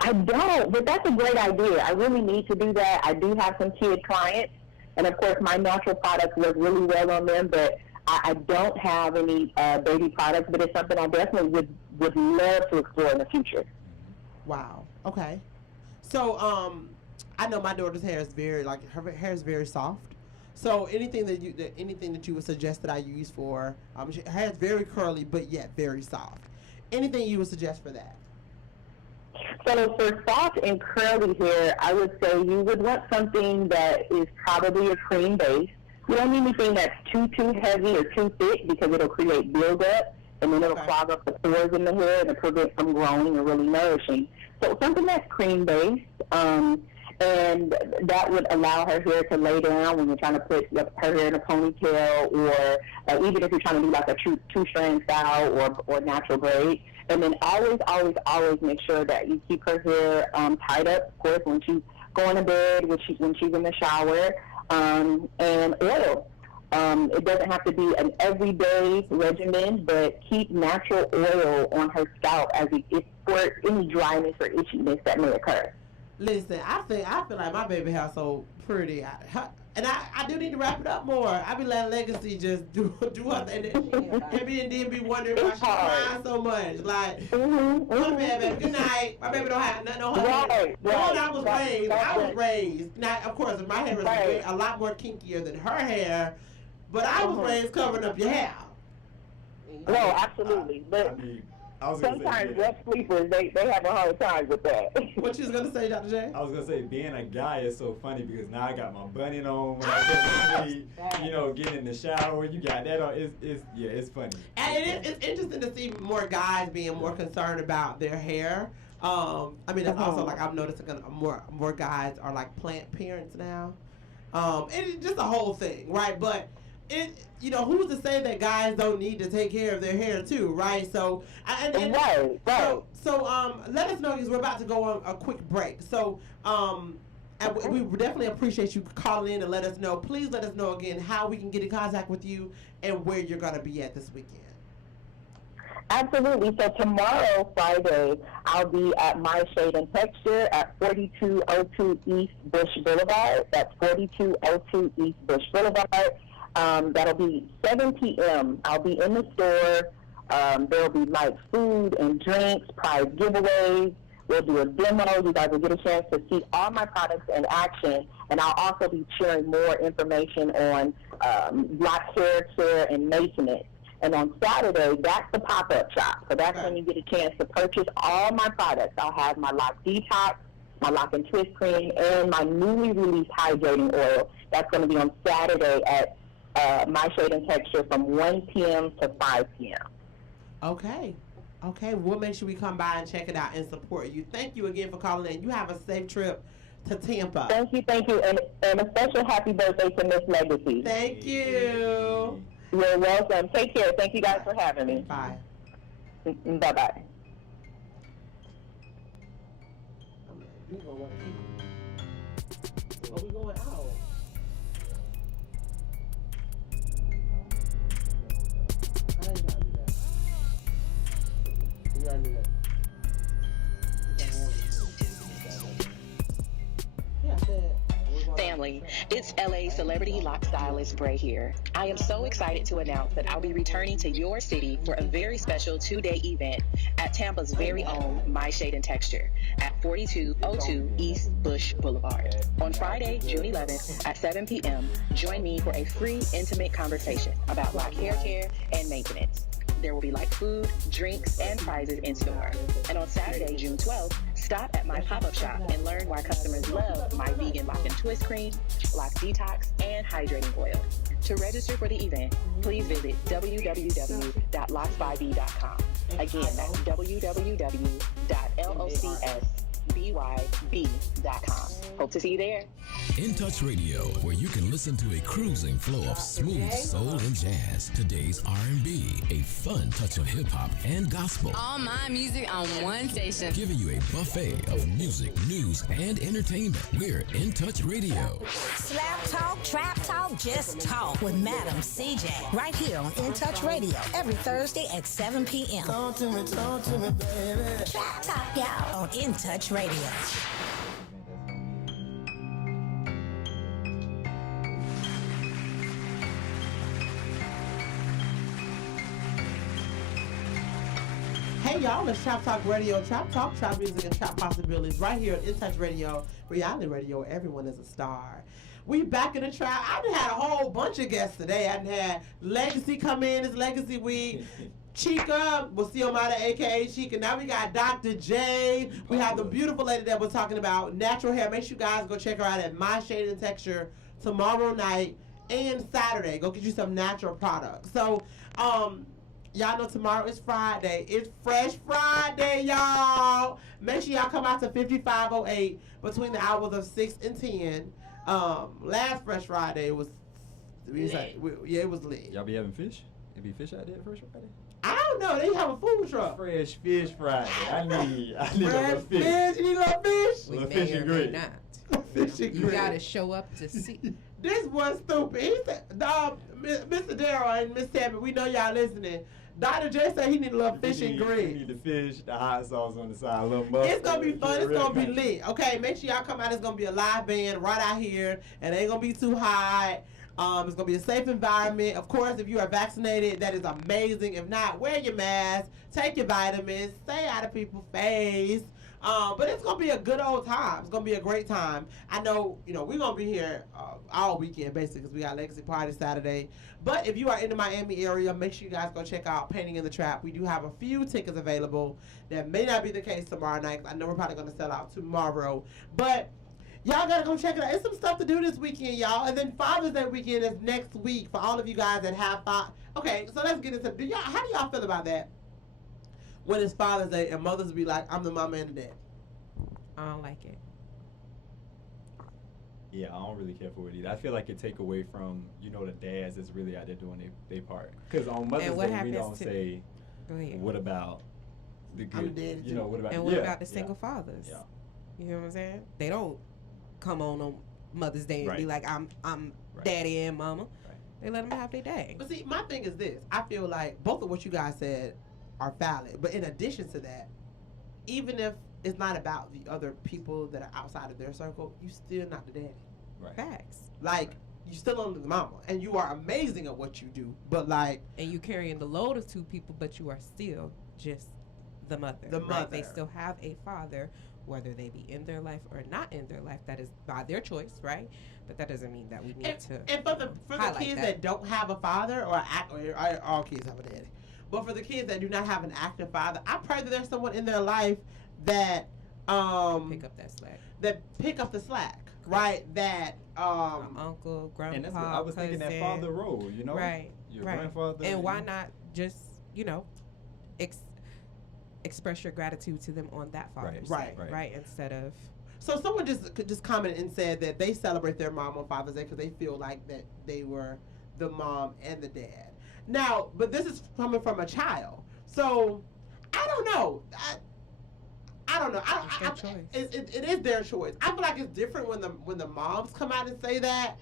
I don't, but that's a great idea. I really need to do that. I do have some kid clients, and of course my natural products work really well on them, but I don't have any baby products, but it's something I definitely would love to explore in the future. Wow. Okay. So I know my daughter's hair is her hair is very soft. So anything that you would suggest that I use for her hair is very curly but yet very soft. Anything you would suggest for that? So for soft and curly hair, I would say you would want something that is probably a cream base. You don't need anything that's too heavy or too thick, because it'll create buildup, and then it'll clog up the pores in the hair and prevent from growing and really nourishing. So something that's cream based, and that would allow her hair to lay down when you're trying to put her hair in a ponytail, or even if you're trying to do like a two-strand style or natural braid. And then always make sure that you keep her hair tied up, of course, when she's going to bed, when she's in the shower, and oil. It doesn't have to be an everyday regimen, but keep natural oil on her scalp as if for any dryness or itchiness that may occur. Listen, I feel like my baby hair so pretty, and I do need to wrap it up more. I be letting Legacy just do her thing, and be wondering why she's crying so much. Like, go to bed, baby. Good night. My baby don't have nothing on her hair. I was raised. Now, of course, my hair is a lot more kinkier than her hair, but I was raised covering up your hair. No, absolutely, but. Sometimes rough sleepers, they have a hard time with that. What you was going to say, Dr. J? I was going to say, being a guy is so funny because now I got my bunion on when I go to sleep, getting in the shower, you got that on. It's funny. And it's interesting to see more guys being more concerned about their hair. It's also like I'm noticing more guys are like plant parents now. And it's just a whole thing, right? But who's to say that guys don't need to take care of their hair too, right? So, right. So, let us know, because we're about to go on a quick break. So, we definitely appreciate you calling in and let us know. Please let us know again how we can get in contact with you and where you're going to be at this weekend. Absolutely. So tomorrow, Friday, I'll be at My Shade and Texture at 4202 East Bush Boulevard. That's 4202 East Bush Boulevard. That'll be 7 p.m. I'll be in the store. There'll be like food and drinks, prize giveaways. We'll do a demo. You guys will get a chance to see all my products in action. And I'll also be sharing more information on black hair care and maintenance. And on Saturday, that's the pop-up shop. So that's when you get a chance to purchase all my products. I'll have my Lock Detox, my Lock and Twist Cream, and my newly released hydrating oil. That's going to be on Saturday at My Shade and Texture from 1 p.m. to 5 p.m. Okay, we'll make sure we come by and check it out and support you. Thank you again for calling in. You have a safe trip to Tampa. Thank you, and a special happy birthday to Miss Legacy. Thank you. You're welcome. Take care. Thank you guys for having me. Bye. Bye-bye. We gonna want to keep it. Are we going out? I ain't gotta do that. We gotta do that. Yeah, I said. Family, it's LA celebrity lock stylist Brey here. I am so excited to announce that I'll be returning to your city for a very special 2-day event at Tampa's very own My Shade and Texture at 4202 East Bush Boulevard. On Friday, June 11th at 7 p.m., join me for a free intimate conversation about lock hair care and maintenance. There will be light food, drinks, and prizes in store. And on Saturday, June 12th, stop at my pop-up shop and learn why customers love my vegan lock and twist cream, lock detox, and hydrating oil. To register for the event, please visit www.locksbyb.com. Again, that's www.locsbyb.com. Hope to see you there. In Touch Radio, where you can listen to a cruising flow of smooth soul and jazz, today's R&B, a fun touch of hip-hop and gospel. All my music on one station. Giving you a buffet of music, news, and entertainment. We're In Touch Radio. Slap talk, trap talk, just talk with Madam CJ. Right here on In Touch Radio, every Thursday at 7 p.m. Talk to me, baby. Trap talk, y'all, on In Touch Radio. Hey y'all, it's Trap Talk Radio, Trap Talk, Trap Music, and Trap Possibilities right here at In Touch Radio, reality radio, everyone is a star. We back in the trap. I done had a whole bunch of guests today. I done had Legacy come in, it's Legacy Week. Chica with Xiomara, aka Chica. Now we got Dr. J. We have the beautiful lady that was talking about natural hair. Make sure you guys go check her out at My Shade and Texture tomorrow night and Saturday. Go get you some natural products. So, y'all know tomorrow is Friday. It's Fresh Friday, y'all. Make sure y'all come out to 5508 between the hours of 6 and 10. Last Fresh Friday was, it was lit. Y'all be having fish? It be fish out there Fresh Friday? I don't know. They have a food truck. Fresh Fish Friday. I need a Fresh little fish. fish. You need a little fish? We Little may fish or and may grits. not. Fish and You grits. gotta show up to see. This was stupid. He said, Mr. Darryl and Miss Tammy, we know y'all listening. Dr. J said he need a little fish and You grits. need the fish, the hot sauce on the side, a little mustard. It's gonna be fun. It's gonna be lit. lit. Okay, make sure y'all come out. It's gonna be a live band right out here, and it ain't gonna be too hot. It's gonna be a safe environment. Of course, if you are vaccinated, that is amazing. If not, wear your mask, take your vitamins, stay out of people's face. But it's gonna be a good old time. It's gonna be a great time. I know, we're gonna be here all weekend basically because we got Legacy Party Saturday. But if you are in the Miami area, make sure you guys go check out Painting in the Trap. We do have a few tickets available. That may not be the case tomorrow night. I know we're probably gonna sell out tomorrow, but y'all gotta go check it out. It's some stuff to do this weekend, y'all. And then Father's Day weekend is next week for all of you guys that have Okay, so let's get into how do y'all feel about that? When it's Father's Day and mothers be like, I'm the mama and the dad. I don't like it. Yeah, I don't really care for it either. I feel like it take away from, the dads that's really out there doing their part. Because on Mother's Day, we don't say, what about the good, what about... And what about the single fathers? Yeah. You know what I'm saying? They don't come on Mother's Day and be like, I'm daddy and mama. Right. They let them have their day. But see, my thing is this. I feel like both of what you guys said are valid. But in addition to that, even if it's not about the other people that are outside of their circle, you still not the daddy. Right. Facts. Like, you still only the mama. And you are amazing at what you do. But like... And you carrying the load of two people, but you are still just the mother. The mother. They still have a father, whether they be in their life or not in their life. That is by their choice, right? But that doesn't mean that we need to. And for the kids that don't have a father or all kids have a daddy. But for the kids that do not have an active father, I pray that there's someone in their life that pick up that slack. That pick up the slack, right? That uncle, grandpa, and that's what I was cousin, thinking, that father role, right? Your grandfather. And why not just express your gratitude to them on that father's side, right? Instead of. So someone just commented and said that they celebrate their mom on Father's Day because they feel like that they were the mom and the dad. Now, but this is coming from a child, so I don't know. I don't know. It is their choice. I feel like it's different when the moms come out and say that.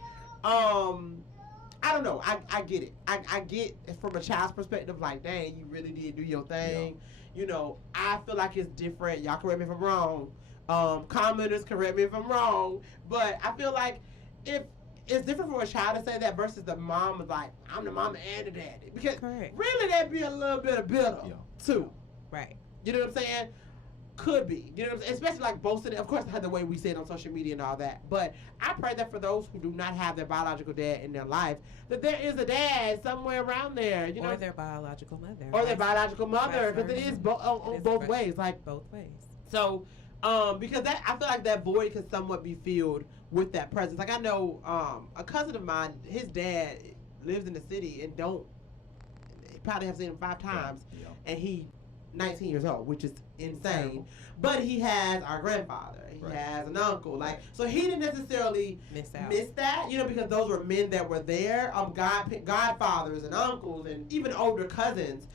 I don't know. I get it. I get it from a child's perspective, like, dang, you really did do your thing. Yeah. You know, I feel like it's different. Y'all correct me if I'm wrong. Commenters correct me if I'm wrong. But I feel like if it's different for a child to say that versus the mom is like, I'm the mama and the daddy. Because really that'd be a little bit of bitter too. Right. You know what I'm saying? Could be. You know what I'm saying? Especially like boasting. Of course, the way we say it on social media and all that. But I pray that for those who do not have their biological dad in their life, that there is a dad somewhere around there. You know? Or their biological mother. Or their biological mother. Because it is both ways. Like both ways. So, because that I feel like that void can somewhat be filled with that presence. Like I know a cousin of mine, his dad lives in the city and probably have seen him 5 times, and he 19 years old, which is insane. But he has our grandfather. He has an uncle. Like, so he didn't necessarily miss that, you know, because those were men that were there. Godfathers and uncles and even older cousins.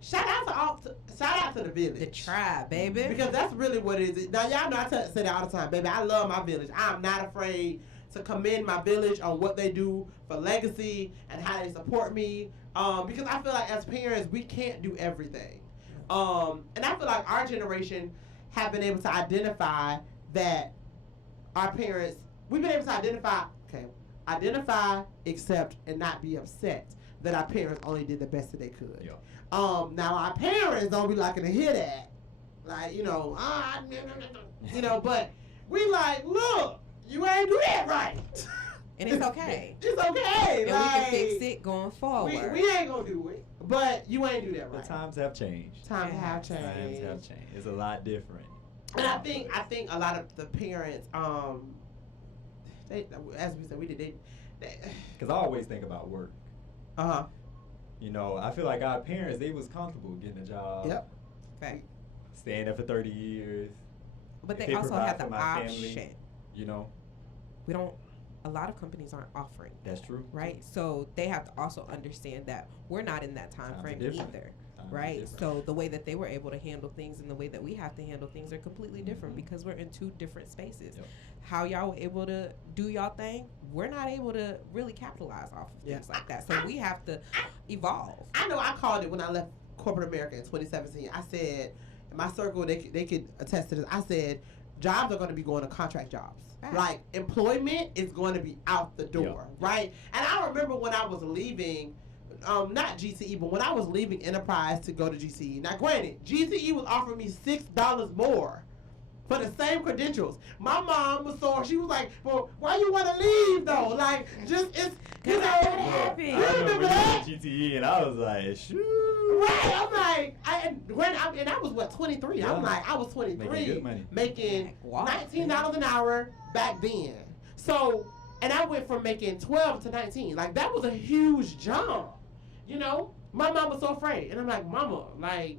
Shout out to the village. The tribe, baby. Because that's really what it is. Now, y'all know I say that all the time, baby. I love my village. I'm not afraid to commend my village on what they do for legacy and how they support me. Because I feel like as parents, we can't do everything. And I feel like our generation have been able to identify that our parents, we've been able to identify, accept, and not be upset that our parents only did the best that they could. Yeah. Now our parents don't be liking to hear that. Like, you know, but we like, look, you ain't do that right. And it's okay. It's okay. And like, we can fix it going forward. We ain't gonna do it. But you ain't do that right. The times have changed. Times have changed. It's a lot different. And I think a lot of the parents, they, as we said, because I always think about work. You know, I feel like our parents, they was comfortable getting a job. Yep. Fact. Staying there for 30 years. But they also have the option. Family, you know. A lot of companies aren't offering that. That's true. Right? So they have to also understand that we're not in that time frame either. Right? So the way that they were able to handle things and the way that we have to handle things are completely different because we're in 2 different spaces. Yep. How y'all were able to do y'all thing, we're not able to really capitalize off of things like that. So we have to evolve. I know I called it when I left corporate America in 2017. I said, in my circle, they could attest to this. I said, jobs are going to be going to contract jobs. Like, employment is going to be out the door, right? And I remember when I was leaving, not GCE, but when I was leaving Enterprise to go to GCE. Now, granted, GCE was offering me $6 more for the same credentials. My mom was she was like, well, why you want to leave, though? Like, it's, you know. I remember that? GTE, and I was like, shoot. Right, I'm like, and I was, 23? Yeah. I'm like, I was 23, making $19 an hour back then. So, and I went from making 12 to 19. Like, that was a huge jump, you know? My mom was so afraid. And I'm like, Mama, like,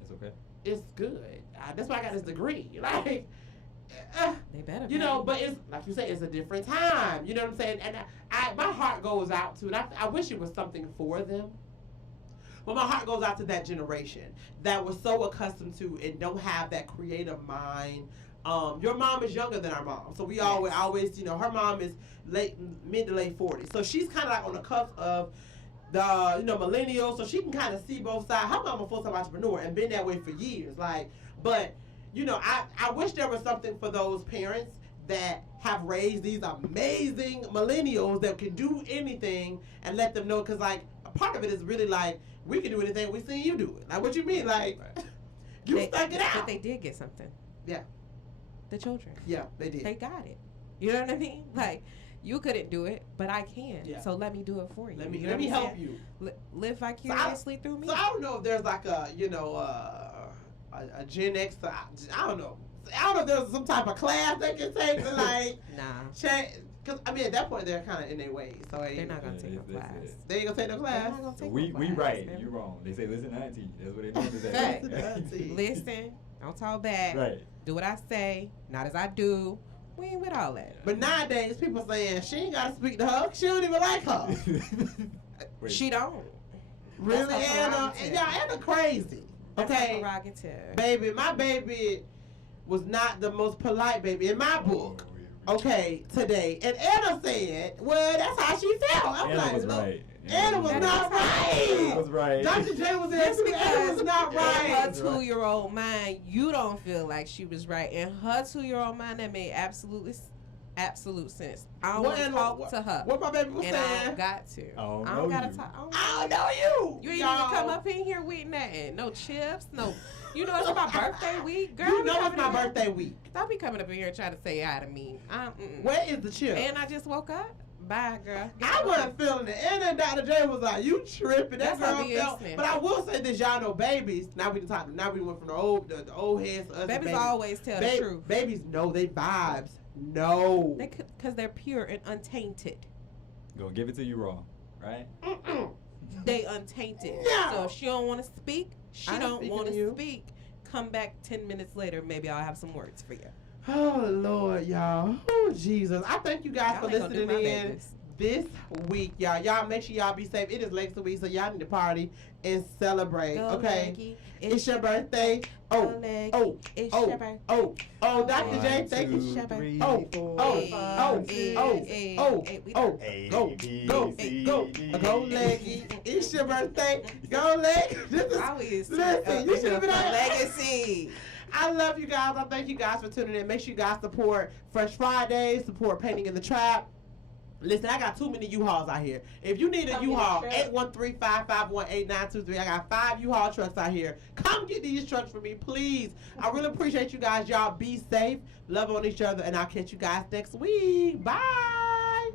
it's okay. It's good. That's why I got this degree. Like, they better. You know, but it's like you say, it's a different time. You know what I'm saying? And my heart goes out to, and I wish it was something for them. But my heart goes out to that generation that was so accustomed to and don't have that creative mind. Your mom is younger than our mom, so we always, you know, her mom is mid to late 40s, so she's kind of like on the cusp of the, you know, millennials, so she can kind of see both sides. Her mom a full-time entrepreneur and been that way for years, like, but you know, I wish there was something for those parents that have raised these amazing millennials that can do anything and let them know, because like a part of it is really like, we can do anything, we seen you do it. Like, what you mean? Like, you stuck it out. But they did get something. Yeah. The children. Yeah, they did. They got it. You know what I mean? Like, you couldn't do it, but I can. Yeah. So let me do it for you. Let me help you. Live vicariously through me. So I don't know if there's like a, you know, a Gen X, I don't know. I don't know if there's some type of class they can take to like, change. Because, I mean, at that point, they're kind of in their ways. So they're not going to take no class. They ain't going to take no class. We right. You wrong. They say, listen, auntie. That's what they mean to say. Listen. Don't talk back. Right. Do what I say. Not as I do. We ain't with all that. But nowadays, people saying, she ain't got to speak to her. She don't even like her. She don't. Really, That's her Anna? prerogative. Yeah, Anna crazy. That's her Okay, prerogative. baby, my baby was not the most polite baby in my book. Okay, today. And Anna said, well, that's how she felt. I'm Anna like, was look, right. Anna was not Anna right. was right. Dr. J was there Just too. Anna was not in her right. 2-year-old mind, you don't feel like she was right. In her 2-year-old mind, that made absolute sense. I don't want to talk to her. What my baby was and saying? I got to. I don't I don't know gotta you. talk. I don't know you. You ain't Y'all. even come up in here with nothing. No chips. No. You know it's my birthday week, girl. You be know it's coming my in here- birthday week. Don't be coming up in here and trying to say hi to me. Where is the chip? And I just woke up. Bye, girl. Get I out. wasn't feeling it. And then Dr. J was like, "You tripping?" That That's how girl BS felt. then. But I will say this, y'all know babies. Now we can talk. Now we went from the old heads to us. Babies always tell the truth. Babies know they vibes. No. Because they're pure and untainted. Gonna give it to you raw, right? They untainted. No. So if she don't want to speak, she I ain't don't speaking want to you. to speak. Come back 10 minutes later. Maybe I'll have some words for you. Oh Lord, y'all. Oh Jesus. I thank you guys Y'all for ain't gonna do listening my in babies. this week, y'all. Y'all make sure y'all be safe. It is Legacy week, so y'all need to party and celebrate. Go Okay. Leggy. It's your birthday. Oh, Go Leggy. oh, It's oh, your birthday. oh, Dr. J, One, thank two, you. three, Oh, four, oh, five, oh, six, oh, go, Leggy. It's your birthday. Go, Leggy. Listen, you should have been on Legacy. I love you guys. I thank you guys for tuning in. Make sure you guys support Fresh Fridays, support Painting in the Trap. Listen, I got too many U-Hauls out here. If you need a Come U-Haul, get a truck. 813-551-8923. I got 5 U-Haul trucks out here. Come get these trucks for me, please. I really appreciate you guys. Y'all be safe, love on each other, and I'll catch you guys next week. Bye.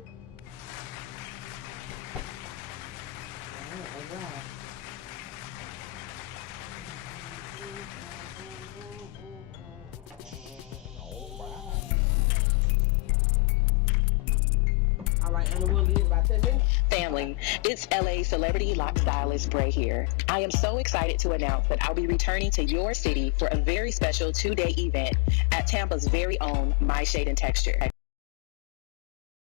All right, and we'll leave about 10 minutes. Family, it's LA celebrity lock stylist Brey here. I am so excited to announce that I'll be returning to your city for a very special 2-day event at Tampa's very own My Shade and Texture.